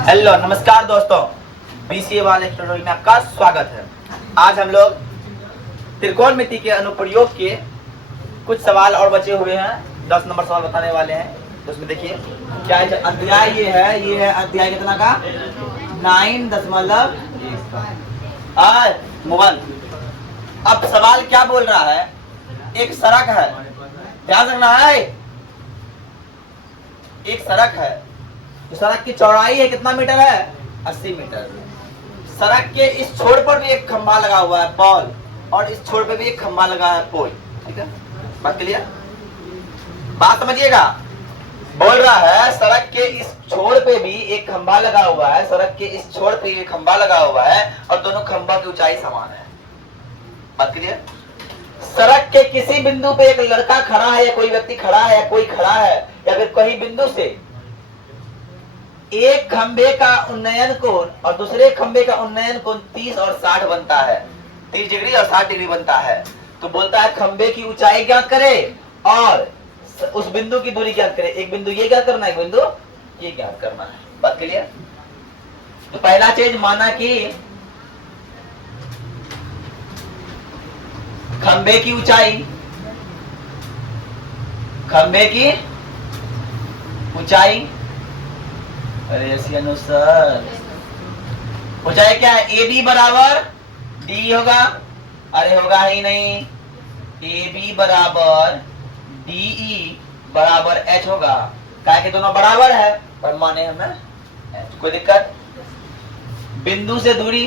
Hello नमस्कार दोस्तों, BCA वाले ट्यूटोरियल में आपका स्वागत है। आज हम लोग त्रिकोणमिति के अनुप्रयोग के कुछ सवाल और बचे हुए हैं। 10 नंबर सवाल बताने वाले हैं। तो उसमें देखिए क्या है। अध्याय ये है अध्याय कितना का 9.1। अब सवाल क्या बोल रहा है, एक सड़क है, ध्यान रखना है, एक सड़क है। तो सड़क की चौड़ाई है कितना मीटर है, 80 मीटर। सड़क के इस छोर पर भी एक खंभा लगा हुआ है पोल, और इस छोर पे भी एक खंभा लगा है पोल। ठीक है, बात क्लियर? बात समझिएगा। बोल रहा है सड़क के इस छोर पे भी एक खंभा लगा हुआ है, सड़क के इस छोर पे एक खंभा लगा हुआ है, और दोनों खंभा की ऊंचाई समान है। बात क्लियर? सड़क के किसी बिंदु पे एक लड़का खड़ा है, या कोई व्यक्ति खड़ा है, या कोई खड़ा है, या फिर कहीं बिंदु से एक खंबे का उन्नयन कोण और दूसरे खंबे का उन्नयन कोण 30 और 60 बनता है। 30 डिग्री और 60 डिग्री बनता है। तो बोलता है खंबे की ऊंचाई ज्ञात करे और उस बिंदु की दूरी ज्ञात करे। एक बिंदु ये ज्ञात करना है, एक बिंदु ये ज्ञात करना है। बात क्लियर? तो पहला चीज माना कि खंबे की ऊंचाई, खंबे की ऊंचाई, अरे अनुसार ऊंचाई क्या है, ए बी बराबर डी होगा। अरे होगा ही नहीं, ए बी बराबर डी ई बराबर एच होगा। क्या कि दोनों बराबर है, पर माने हमें एच। कोई दिक्कत? बिंदु से दूरी,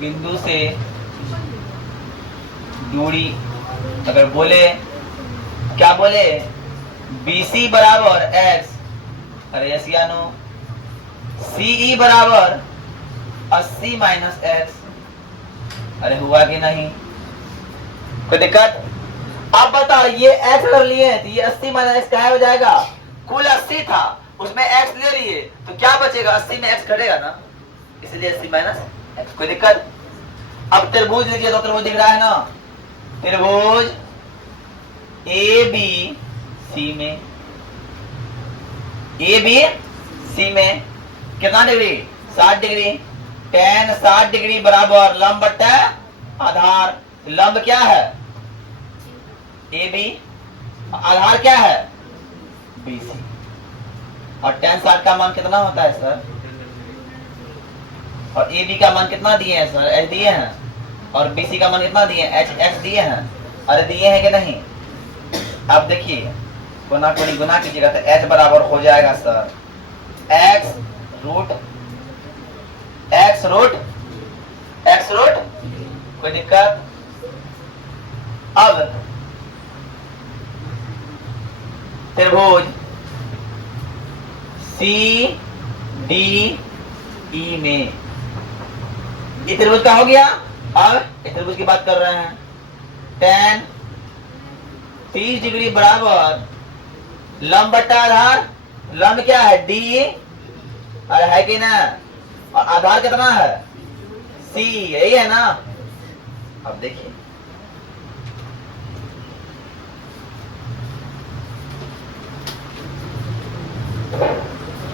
बिंदु से दूरी अगर बोले, क्या बोले, BC बराबर x, अरे यसियानो CE बराबर 80 माइनस x। अरे हुआ कि नहीं? कोई दिक्कत? अब बताओ, ये x कर लिए तो ये 80 माइनस x क्या हो जाएगा? कुल 80 था, उसमें x ले लिए तो क्या बचेगा? 80 में x घटेगा ना, इसलिए 80 माइनस x। कोई दिक्कत? अब त्रिभुज लीजिए। तो त्रिभुज दिख रहा है ना, त्रिभुज ABC में, ABC में कितना डिग्री? 60 डिग्री। tan 60 डिग्री बराबर लंब बट्टा आधार। लंब क्या है? AB, आधार क्या है? BC। और tan 60 का मान कितना होता है सर? और AB का मान कितना दिए हैं सर? H दिए हैं। और BC का मान कितना दिए हैं? X दिए हैं। अरे दिए हैं कि नहीं? अब देखिए, गुना कोनी गुना कीजिएगा तो h बराबर हो जाएगा सर x रूट। कोई दिक्कत? अब त्रिभुज CDE में ये त्रिभुज का हो गया। अब इस त्रिभुज की बात कर रहे हैं। tan 30 डिग्री बराबर लंब बट्टा आधार। लंब क्या है? D, अरे है कि ना? और आधार कितना है? C, यही है ना? अब देखिए,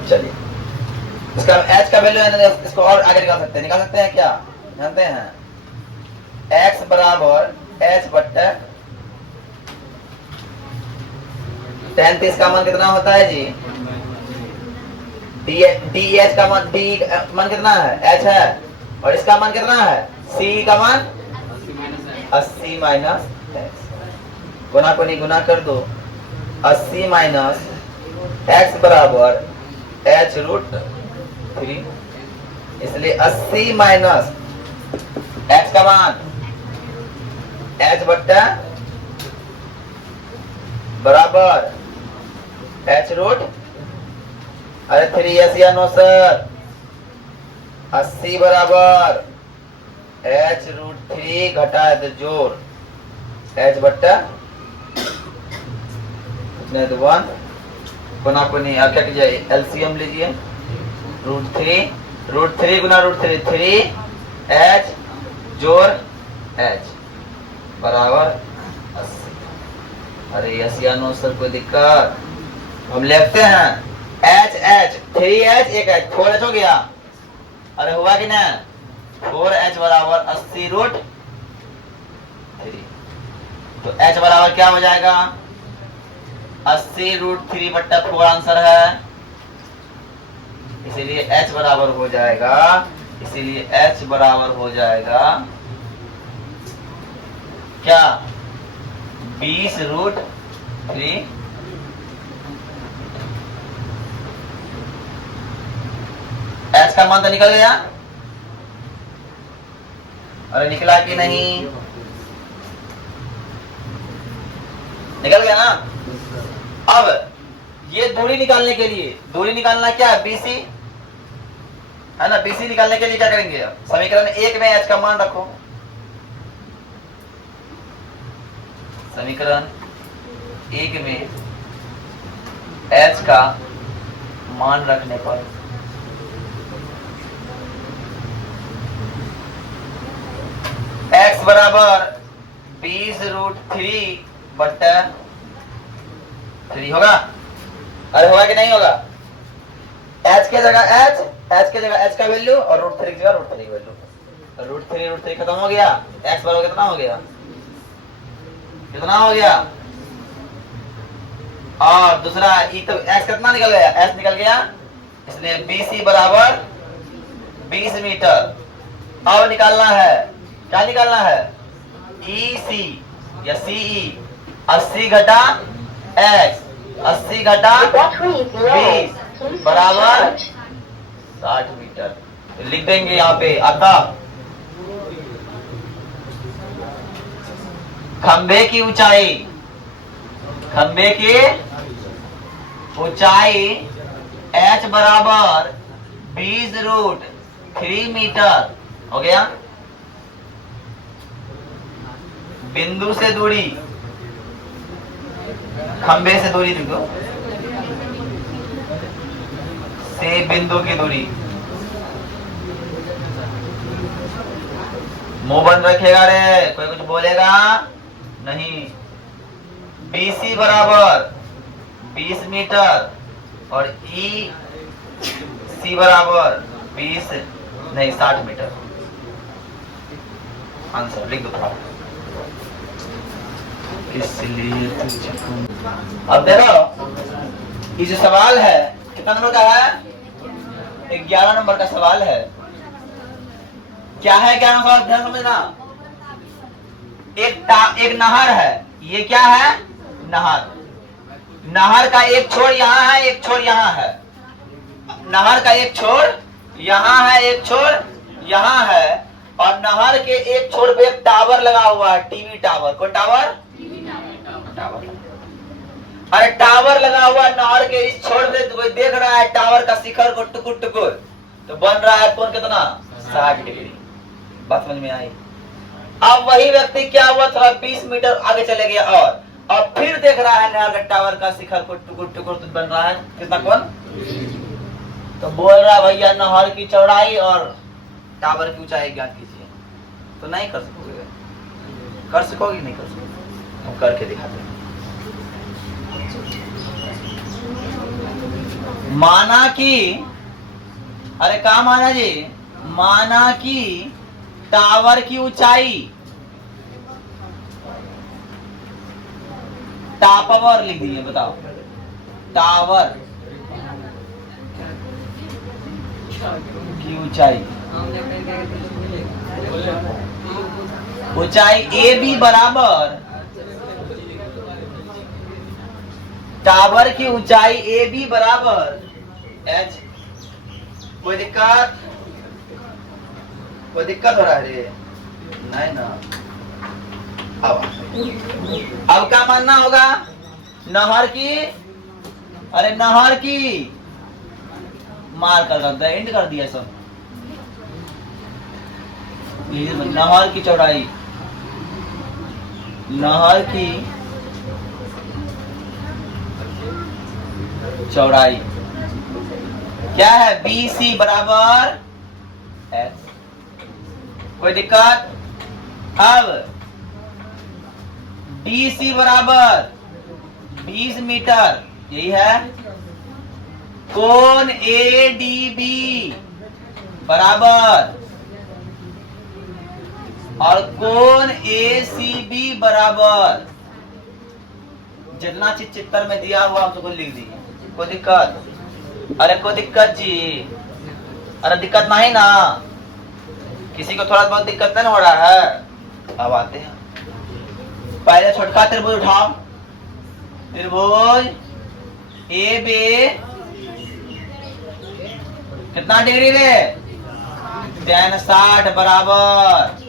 चलिए इसका h का वैल्यू है ना, इसको और आगे निकाल सकते हैं क्या? जानते हैं x बराबर h बट्टा tan 30 का मान कितना होता है जी? DH का मान, D मान कितना है? H है। और इसका मान कितना है? C का मान 80 माइनस x। गुना को नहीं गुना कर दो, 80 माइनस x बराबर h रूट 3। इसलिए 80 माइनस x का मान h बट्टा बराबर h रूट, अरे 3 s या नो सर, 80 बराबर h रूट 3 घटा है तो जोड़ h बट्टा कितने तो 1। गुना को नहीं, अब क्या कीजिए, एलसीएम लीजिए। रूट 3 गुना रूट 3, 3h जोड़ h बराबर 80। अरे यस या नो सर, कोई दिक्कत? हम लिखते हैं H H 3h 1h 4h हो गया। अरे हुआ कि ना? 4h बराबर 80√3। तो h बराबर क्या हो जाएगा? 80√3 बट्टा 4 आंसर है, इसीलिए h बराबर हो जाएगा, इसीलिए h बराबर हो जाएगा क्या? 20√3। h का मान तो निकल गया। अरे निकला कि नहीं? निकल गया ना? अब ये दूरी निकालने के लिए, दूरी निकालना क्या है? BC है ना। BC निकालने के लिए क्या करेंगे? समीकरण 1 में h का मान रखो। समीकरण 1 में h का मान रखने पर x बराबर 20√3 बट्टा 3 होगा। अरे होगा कि नहीं होगा? h के जगह h का वैल्यू और √3 की जगह √3 की वैल्यू। √3 खत्म हो गया। x बराबर कितना हो गया? कितना हो गया? और दूसरा e तो x कितना निकल गया? s निकल गया, इसलिए BC बराबर 20 मीटर। अब निकालना है, क्या निकालना है? EC या CE 80 घटा x, 80 घटा 20 बराबर 60 मीटर। तो लिख देंगे यहाँ पे अतः खंबे की ऊंचाई, खंबे की ऊंचाई h बराबर 20√3 मीटर हो गया। बिंदु से दूरी, खंबे से दूरी लिखो, से बिंदु की दूरी। मुंह बंद रखेगा रे, कोई कुछ बोलेगा नहीं। BC बराबर 20 मीटर और EC बराबर 20 नहीं 60 मीटर। आंसर लिख दो थोड़ा। इसलिए अब देखो, ये जो सवाल है कितना नंबर का है? 11 नंबर का सवाल है। क्या है 11 नंबर सवाल? ध्यान समझना। एक नहर है, ये क्या है? नहर। नहर का एक छोर यहाँ है, एक छोर यहाँ है। नहर का एक छोर यहाँ है, एक छोर यहाँ है, और नहर के एक छोर पे एक टावर लगा हुआ है, टीवी टावर। कौन टावर? टावर। अरे टावर लगा हुआ नहर के इस छोर से कोई देख रहा है टावर का शिखर को टुकुर टुकुर, तो बन रहा है कोण कितना? 60 डिग्री। बात समझ में आई? अब वही व्यक्ति क्या हुआ, थोड़ा 20 मीटर आगे चले गया और अब फिर देख रहा है नहर के टावर का शिखर को टुकुर टुकुर तो बन रहा है कितना कोण? तो बोल रहा भैया नहर की चौड़ाई और टावर की ऊंचाई ज्ञात कीजिए। तो नहीं कर सकोगे? कर सकोगे? नहीं कर सकोगे? हम करके दिखाते हैं। माना कि, अरे कहा माना जी? माना कि टावर की ऊंचाई, टावर लिख दिए, बताओ। टावर की ऊंचाई, ऊंचाई AB बराबर, टावर की ऊंचाई AB बराबर h। कोई दिक्कत? कोई दिक्कत हो रहा है रे? नहीं ना। अब क्या मानना होगा? नहर की, अरे नहर की मार कर एंड कर दिया सब। नहर की चौड़ाई, नहर की चौड़ाई क्या है? BC बराबर h। कोई दिक्कत? अब DC बराबर 20 मीटर, यही है। कोण ADB बराबर और कोण ACB बराबर, जितना चीज चित्र में दिया हुआ आप सबको लिख दीजिए। कोई दिक्कत? अरे कोई दिक्कत जी? अरे दिक्कत नहीं ना? किसी को थोड़ा बहुत दिक्कत नहीं हो रहा है? अब आते हैं, पहले छोटका त्रिभुज उठाओ। त्रिभुज AB कितना डिग्री रे? tan 60 बराबर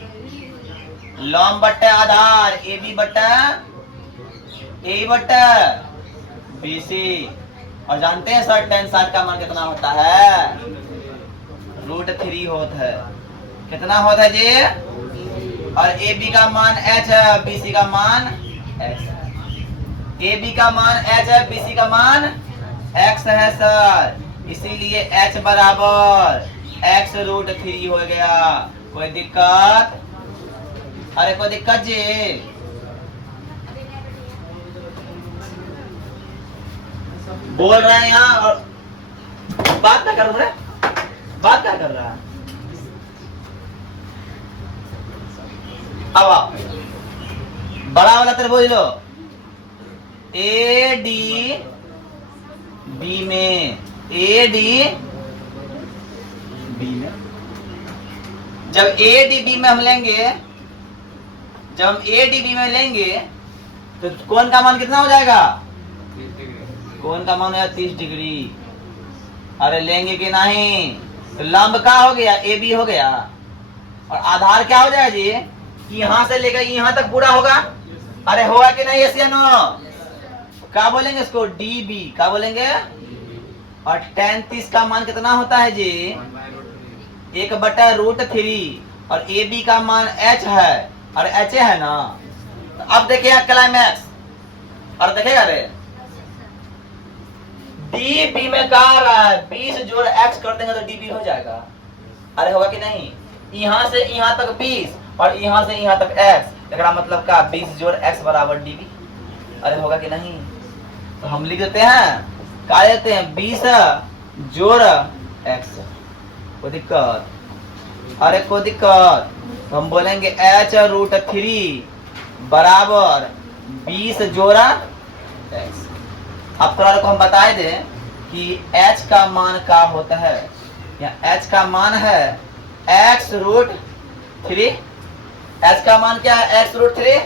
लंब बट्टे आधार AB बट्टा A बट्टा BC। और जानते हैं सर tan 60 का मान कितना होता है? √3 होता है। कितना होता है जी? और AB का मान H है, BC का मान X है। AB का मान H है, BC का मान X है सर, इसीलिए H बराबर X √3 हो गया। कोई दिक्कत? अरे कोई दिक्कत जी? बोल रहे हैं यहाँ और बात क्या कर रहे हैं? बात क्या कर रहा है? अब आप बड़ा वाला त्रिभुज लो, ADB में, ADB में जब ADB में हम लेंगे, जब हम ADB में लेंगे तो कोण का मान कितना हो जाएगा? कोण का मान है 30 डिग्री। अरे लेंगे कि नहीं? तो लंब का हो गया AB हो गया, और आधार क्या हो जाएगा जी? यहाँ से लेकर यहाँ तक पूरा होगा। अरे होगा कि नहीं? यस या नो? क्या बोलेंगे इसको? DB। क्या बोलेंगे? और tan 30 का मान कितना होता है जी? 1/√3 और AB का मान H है, और H है ना? तो अब देखिए क्लाइमैक्स, और देखेगा रे DB में क्या आ रहा है? 20 जोड़ X कर देंगे तो DB हो जाएगा। अरे होगा कि नहीं? यहाँ से यहाँ तक 20 और यहाँ से यहाँ तक X, इसका मतलब क्या? 20 जोड़ X बराबर DB। अरे होगा कि नहीं? तो हम लिख देते हैं, क्या देते हैं? 20 जोड़ X। कोई दिक्कत? अरे कोई दिक्कत? तो हम बोलेंगे H√3 बराबर 20 जोड़ा X। अब थोड़ा को हम बताए दें कि H का मान क्या होता है। यहाँ H का मान है X√3। H का मान क्या है? X√3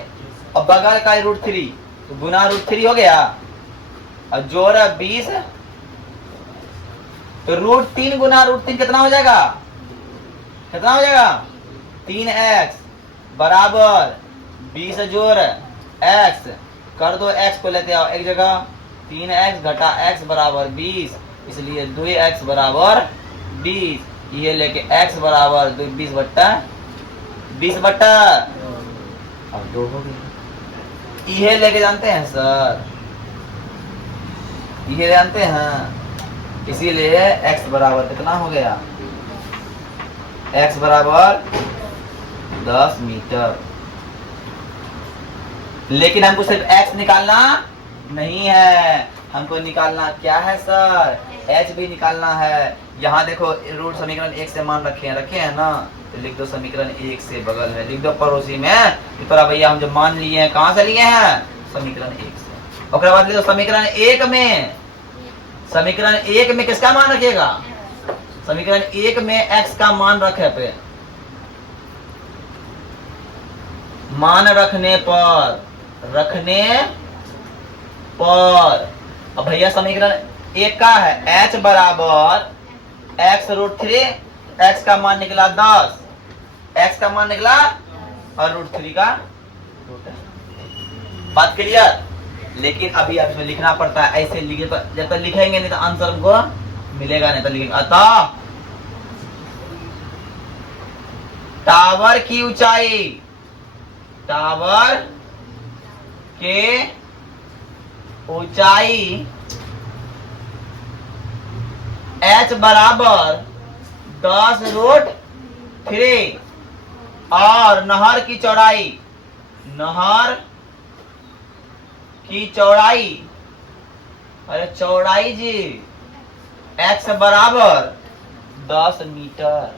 और बगल का √3, तो गुना √3 हो गया, और जोड़ा 20, तो √3 गुना √3 कितना हो जाएगा? कितना हो जाएगा? 3x बराबर 20 जोड़ x। कर दो, x को लेते आओ एक जगह, 3x घटा x बराबर 20, इसलिए 2x बराबर 20। ये लेके x बराबर 20 बट्टा 20 बट्टा अब 2 हो गई। ये लेके जानते हैं सर? ये जानते हैं, इसीलिए x बराबर कितना हो गया? x बराबर 10 मीटर। लेकिन हमको सिर्फ x निकालना नहीं है, हमको निकालना क्या है सर? h भी निकालना है। यहाँ देखो रूट समीकरण 1 से मान रखे हैं ना, तो लिख दो समीकरण 1 से बगल में लिख दो पड़ोसी में। तो भैया हम जो मान लिए हैं कहाँ से लिए हैं? समीकरण 1 से। और बाद लिख दो समीकरण 1 में, समीकरण 1 में किसका मान रखिएगा? समीकरण 1 में x का मान रखे पे, मान रखने पर अब भैया समीकरण 1 का है h बराबर x√3, x का मान निकला 10, x का मान निकला और √3 का बात क्लियर? लेकिन अभी आप इसमें लिखना पड़ता है, ऐसे लिखे तो जब तक लिखेंगे नहीं तो आंसर हमको मिलेगा नहीं, तो लिखेंगे। अतः टावर की ऊंचाई, टावर के ऊंचाई h बराबर 10√3 और नहर की चौड़ाई, अरे चौड़ाई जी x बराबर 10 मीटर।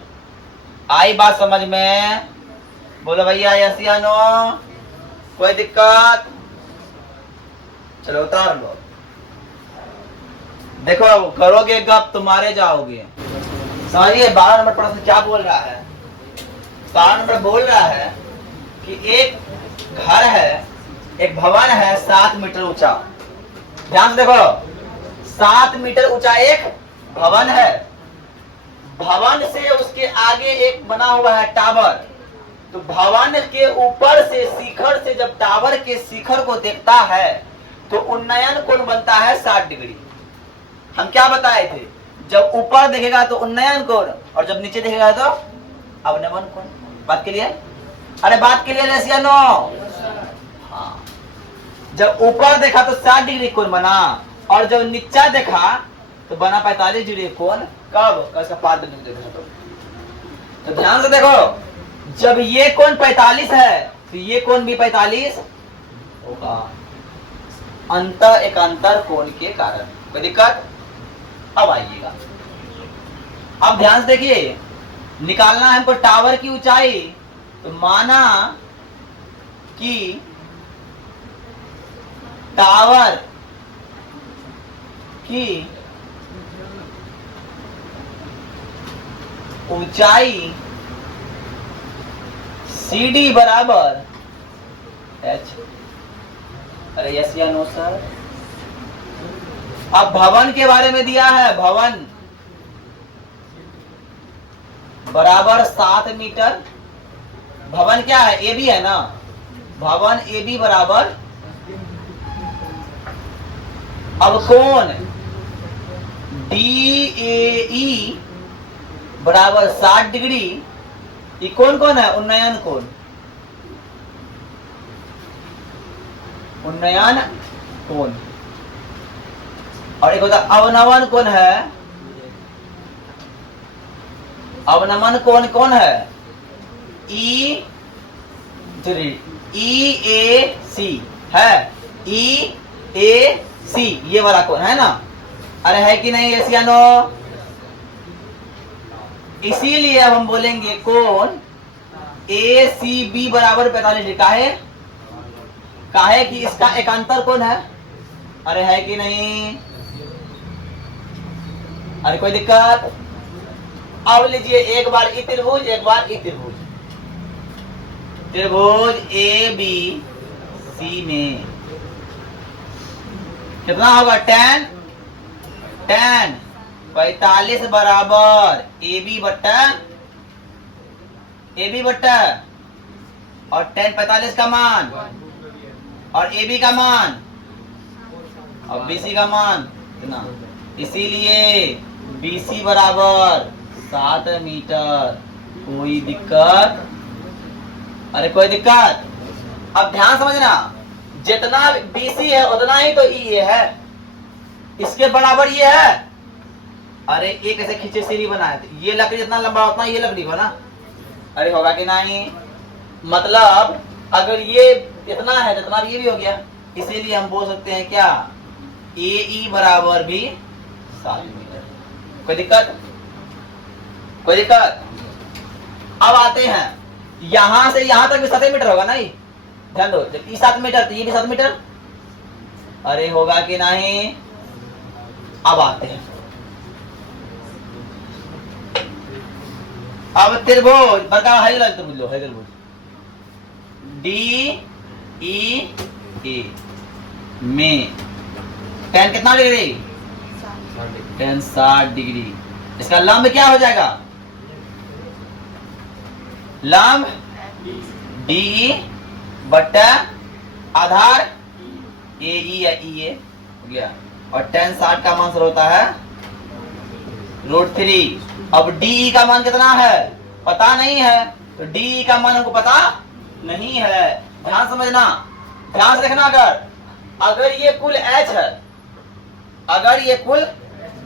आई बात समझ में? बोलो भैया यस या नो? कोई दिक्कत? चलो उतार लो। देखो करोगे गप तो मारे जाओगे। समझिए 12 नंबर प्रश्न क्या बोल रहा है? 12 नंबर बोल रहा है कि एक घर है, एक भवन है 7 मीटर ऊंचा। ध्यान से देखो, 7 मीटर ऊंचा एक भवन है। भवन से उसके आगे एक बना हुआ है टावर। तो भवन के ऊपर से शिखर से जब टावर के शिखर को देखता है तो उन्नयन कोण बनता है 60 डिग्री। हम क्या बताए थे? जब ऊपर देखेगा तो उन्नयन कोण और जब नीचे देखेगा तो अवनमन कोण। बात के लिए? अरे बात के लिए रसिया नो? हाँ, जब ऊपर देखा तो 60 डिग्री कोण बना और जब नीचा देखा तो बना 45 डिग्री कोण। कब? इसका पाद देखो तो ध्यान से देखो, जब ये कोण 45 है तो ये कोण भी 45 होगा, अंतर एकांतर कोण के कारण। कोई दिक्कत? अब आइएगा, अब ध्यान से देखिए, निकालना है हमको टावर की ऊंचाई। तो माना कि टावर की ऊंचाई CD बराबर H। अरे यस या नो सर? अब भवन के बारे में दिया है, भवन बराबर 7 मीटर। भवन क्या है? AB है ना? भवन AB बराबर, अब कोण DAE बराबर 60 डिग्री। ये कौन कौन है? उन्नयन कोण। उन्नयन कोण। और एक होता अवनमन कोण है। अवनमन कोण कौन है? EAC है, EAC ये वाला कोण है ना? अरे है कि नहीं यस या नो? इसीलिए अब हम बोलेंगे कोण ACB बराबर 45 डिग्री। काहे कि इसका एकांतर कोण है। अरे है कि नहीं? अरे कोई दिक्कत? अब लीजिए, एक बार ई त्रिभुज, एक बार ई त्रिभुज। त्रिभुज ABC में कितना होगा? tan 45 बराबर AB बट्टा और tan 45 का मान और AB का मान और BC का मान कितना। इसीलिए BC बराबर 7 मीटर। कोई दिक्कत? अरे कोई दिक्कत? अब ध्यान समझना, जितना BC है उतना ही तो EA है। इसके बराबर ये है। अरे एक ऐसे खींचे सीढ़ी बनाए थे, ये लकड़ी जितना लंबा उतना ये लकड़ी हो ना। अरे होगा कि नहीं? मतलब अगर ये इतना है तो इतना ये भी हो गया। इसीलिए हम बोल सकते हैं क्या? AE बराबर भी 7 मीटर। कोई दिक्कत? कोई दिक्कत? अब आते हैं, यहां से यहां तक भी 7 मीटर होगा नहीं? ध्यान दो, जब ये 7 मीटर तो ये भी 7 मीटर। अरे होगा कि नहीं? अब आते हैं, अब त्रिभुज बड़का है त्रिभुज लो, है त्रिभुज DEA में tan कितना डिग्री? tan 60 degree. इसका लंब क्या हो जाएगा? लंब DE बट्टा आधार AE या EA हो गया। और tan 60 का मान होता है √3। अब DE का मान कितना है? पता नहीं है, तो DE का मान हमको पता नहीं है। ध्यान समझना, ध्यान से देखना, अगर ये कुल H है, अगर ये कुल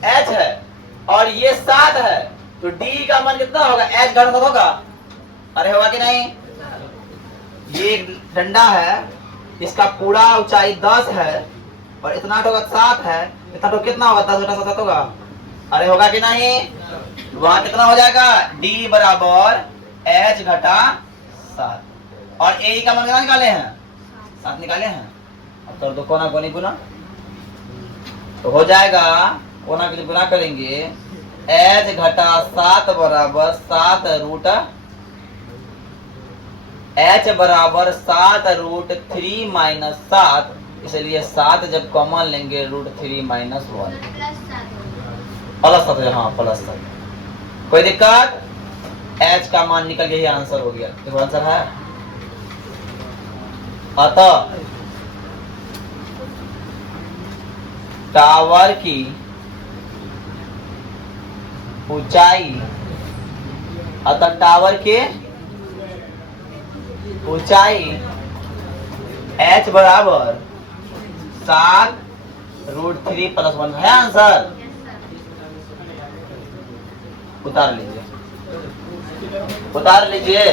H है और ये 7 है तो DE का मान कितना होगा? H घटा 7 होगा। अरे होगा कि नहीं? ये एक डंडा है, इसका पूरा ऊंचाई 10 है और इतना तो 7 है, इतना तो कितना होगा? 10 बटा 7 होगा अरे होगा कि नहीं? वहां कितना हो जाएगा? डी बराबर एच घटा 7 और ए का मान कितना निकाले हैं? 7 निकाले हैं। अब कर दो कोना कोनी गुना, तो हो जाएगा कोना के लिए गुना करेंगे एच घटा 7 बराबर 7 रूट एच बराबर 7 रूट 3 माइनस 7, इसलिए 7 जब कॉमन लेंगे रूट 3 माइनस 1 प्लस 7। हाँ प्लस 7, कोई दिक्कत? एच का मान निकल गया, आंसर हो गया। देखो आंसर है। अतः टावर की ऊंचाई, अतः टावर के ऊंचाई h बराबर 7 रूट 3 प्लस 1 है आंसर। उतार लीजिए, उतार लीजिए।